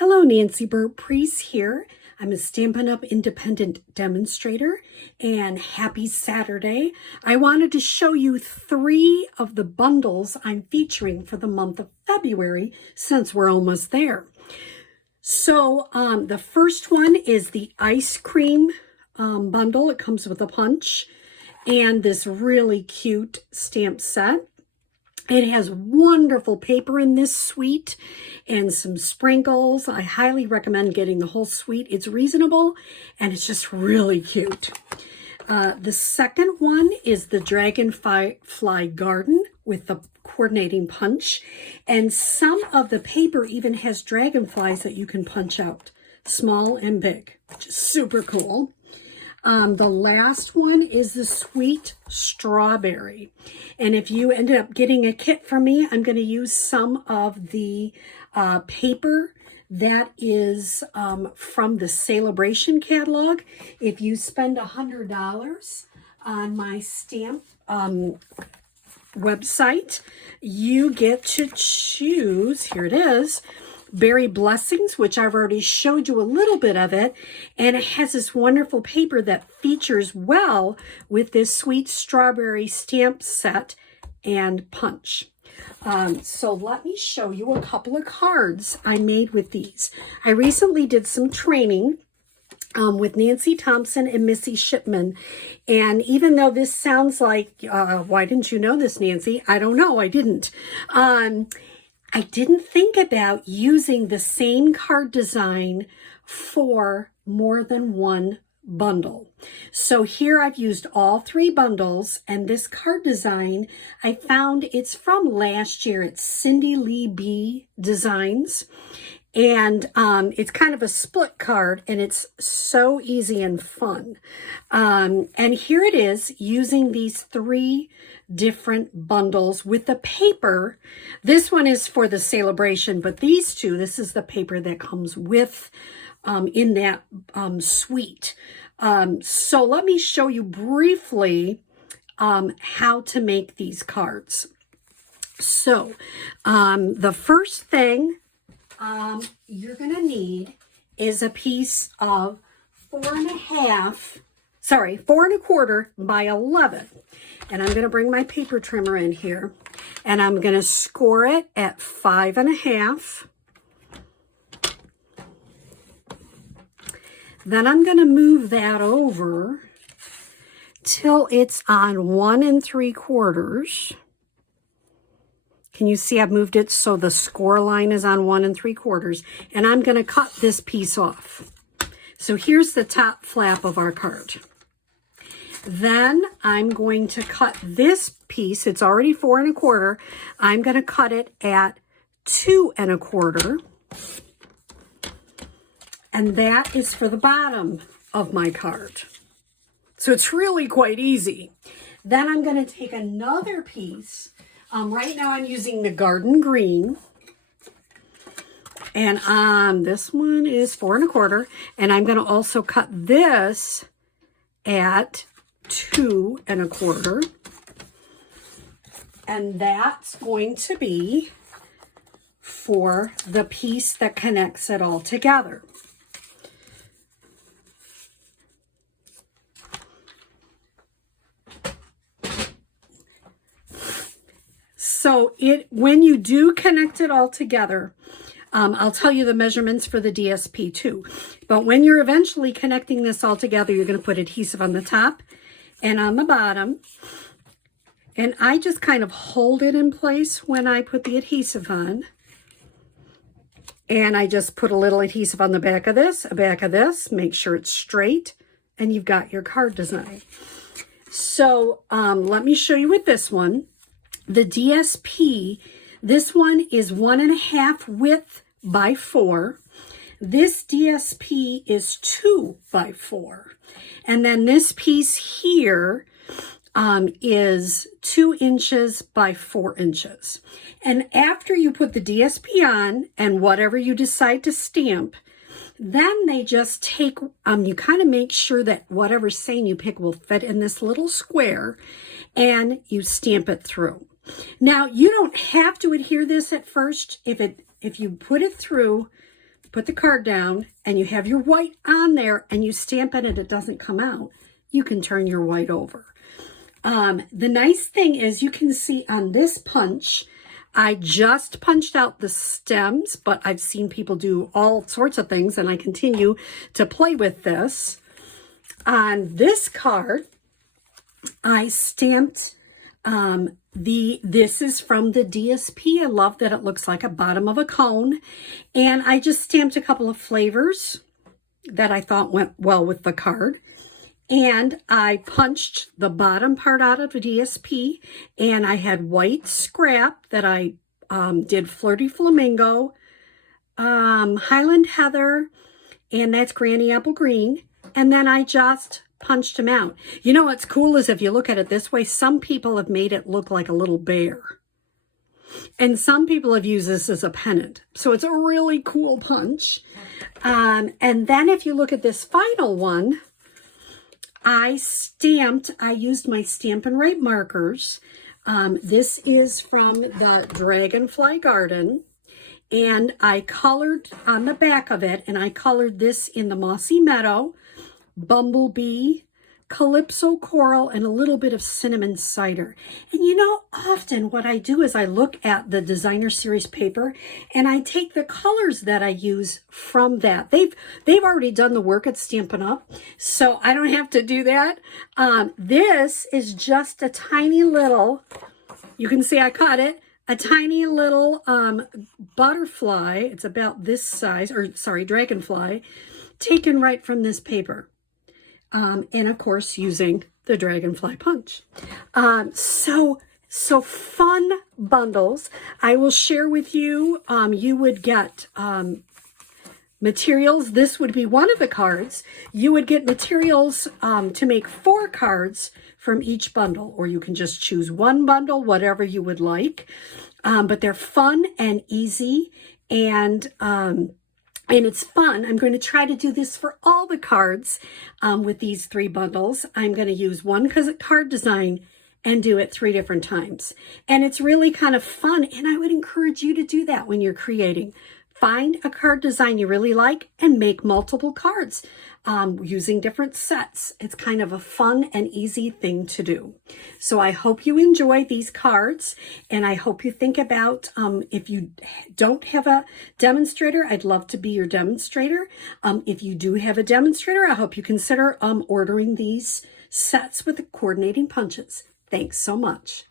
Hello, Nancy Burt-Preece here. I'm a Stampin' Up! Independent demonstrator, and happy Saturday. I wanted to show you 3 of the bundles I'm featuring for the month of February, since we're almost there. So the first one is the ice cream bundle. It comes with a punch and this really cute stamp set. It has wonderful paper in this suite and some sprinkles. I highly recommend getting the whole suite. It's reasonable and it's just really cute. The second one is the Dragonfly Garden with the coordinating punch. And some of the paper even has dragonflies that you can punch out, small and big, which is super cool. The last one is the Sweet Strawberry. And if you ended up getting a kit from me, I'm going to use some of the paper that is from the Celebration catalog. If you spend $100 on my stamp website, you get to choose, here it is, Berry Blessings, which I've already showed you a little bit of it, and it has this wonderful paper that features well with this Sweet Strawberry stamp set and punch. So let me show you a couple of cards I made with these. I recently did some training with Nancy Thompson and Missy Shipman, and even though this sounds like, why didn't you know this, Nancy? I don't know, I didn't. I didn't think about using the same card design for more than one bundle. So here I've used all 3 bundles, and this card design, I found it's from last year. It's Cindy Lee B Designs, and it's kind of a split card, and it's so easy and fun. And here it is, using these 3 different bundles with the paper. This one is for the Celebration, but these 2, this is the paper that comes with in that suite. So let me show you briefly how to make these cards. So the first thing you're going to need is a piece of 4 1/4 by 11. And I'm going to bring my paper trimmer in here, and I'm going to score it at 5 1/2. Then I'm going to move that over till it's on 1 3/4. Can you see I've moved it so the score line is on 1 3/4, and I'm going to cut this piece off. So here's the top flap of our card. Then I'm going to cut this piece. It's already 4 1/4. I'm going to cut it at 2 1/4. And that is for the bottom of my card. So it's really quite easy. Then I'm going to take another piece. Right now I'm using the Garden Green. And this one is 4 1/4. And I'm going to also cut this at 2 1/4. And that's going to be for the piece that connects it all together. So when you do connect it all together, I'll tell you the measurements for the DSP too. But when you're eventually connecting this all together, you're going to put adhesive on the top and on the bottom. And I just kind of hold it in place when I put the adhesive on. And I just put a little adhesive on the back of this, make sure it's straight, and you've got your card design. So let me show you with this one. The DSP, this one is 1 1/2 width by 4. This DSP is 2 by 4. And then this piece here is 2 inches by 4 inches. And after you put the DSP on and whatever you decide to stamp, then they just take, you kind of make sure that whatever seam you pick will fit in this little square, and you stamp it through. Now, you don't have to adhere this at first. If you put it through put the card down and you have your white on there and you stamp it and it doesn't come out, you can turn your white over. The nice thing is you can see on this punch, I just punched out the stems, but I've seen people do all sorts of things and I continue to play with this. On this card, I stamped this is from the DSP. I love that it looks like a bottom of a cone. And I just stamped a couple of flavors that I thought went well with the card. And I punched the bottom part out of the DSP. And I had white scrap that I did Flirty Flamingo, Highland Heather, and that's Granny Apple Green. And then I just punched them out. You know what's cool is if you look at it this way, some people have made it look like a little bear. And some people have used this as a pennant. So it's a really cool punch. And then if you look at this final one, I used my Stampin' Right markers. This is from the Dragonfly Garden. And I colored on the back of it, and I colored this in the Mossy Meadow, Bumblebee, Calypso Coral, and a little bit of Cinnamon Cider. And you know, often what I do is I look at the designer series paper and I take the colors that I use from that. They've already done the work at Stampin' Up, so I don't have to do that. This is just a tiny little, you can see I caught it, a tiny little butterfly. It's about this size, or sorry, dragonfly, taken right from this paper. And of course, using the Dragonfly Punch. So fun bundles. I will share with you, you would get materials. This would be one of the cards. You would get materials to make 4 cards from each bundle, or you can just choose one bundle, whatever you would like. But they're fun and easy, and it's fun. I'm going to try to do this for all the cards with these 3 bundles. I'm going to use one card design and do it 3 different times. And it's really kind of fun, and I would encourage you to do that when you're creating. Find a card design you really like and make multiple cards using different sets. It's kind of a fun and easy thing to do. So I hope you enjoy these cards, and I hope you think about if you don't have a demonstrator, I'd love to be your demonstrator. If you do have a demonstrator, I hope you consider ordering these sets with the coordinating punches. Thanks so much.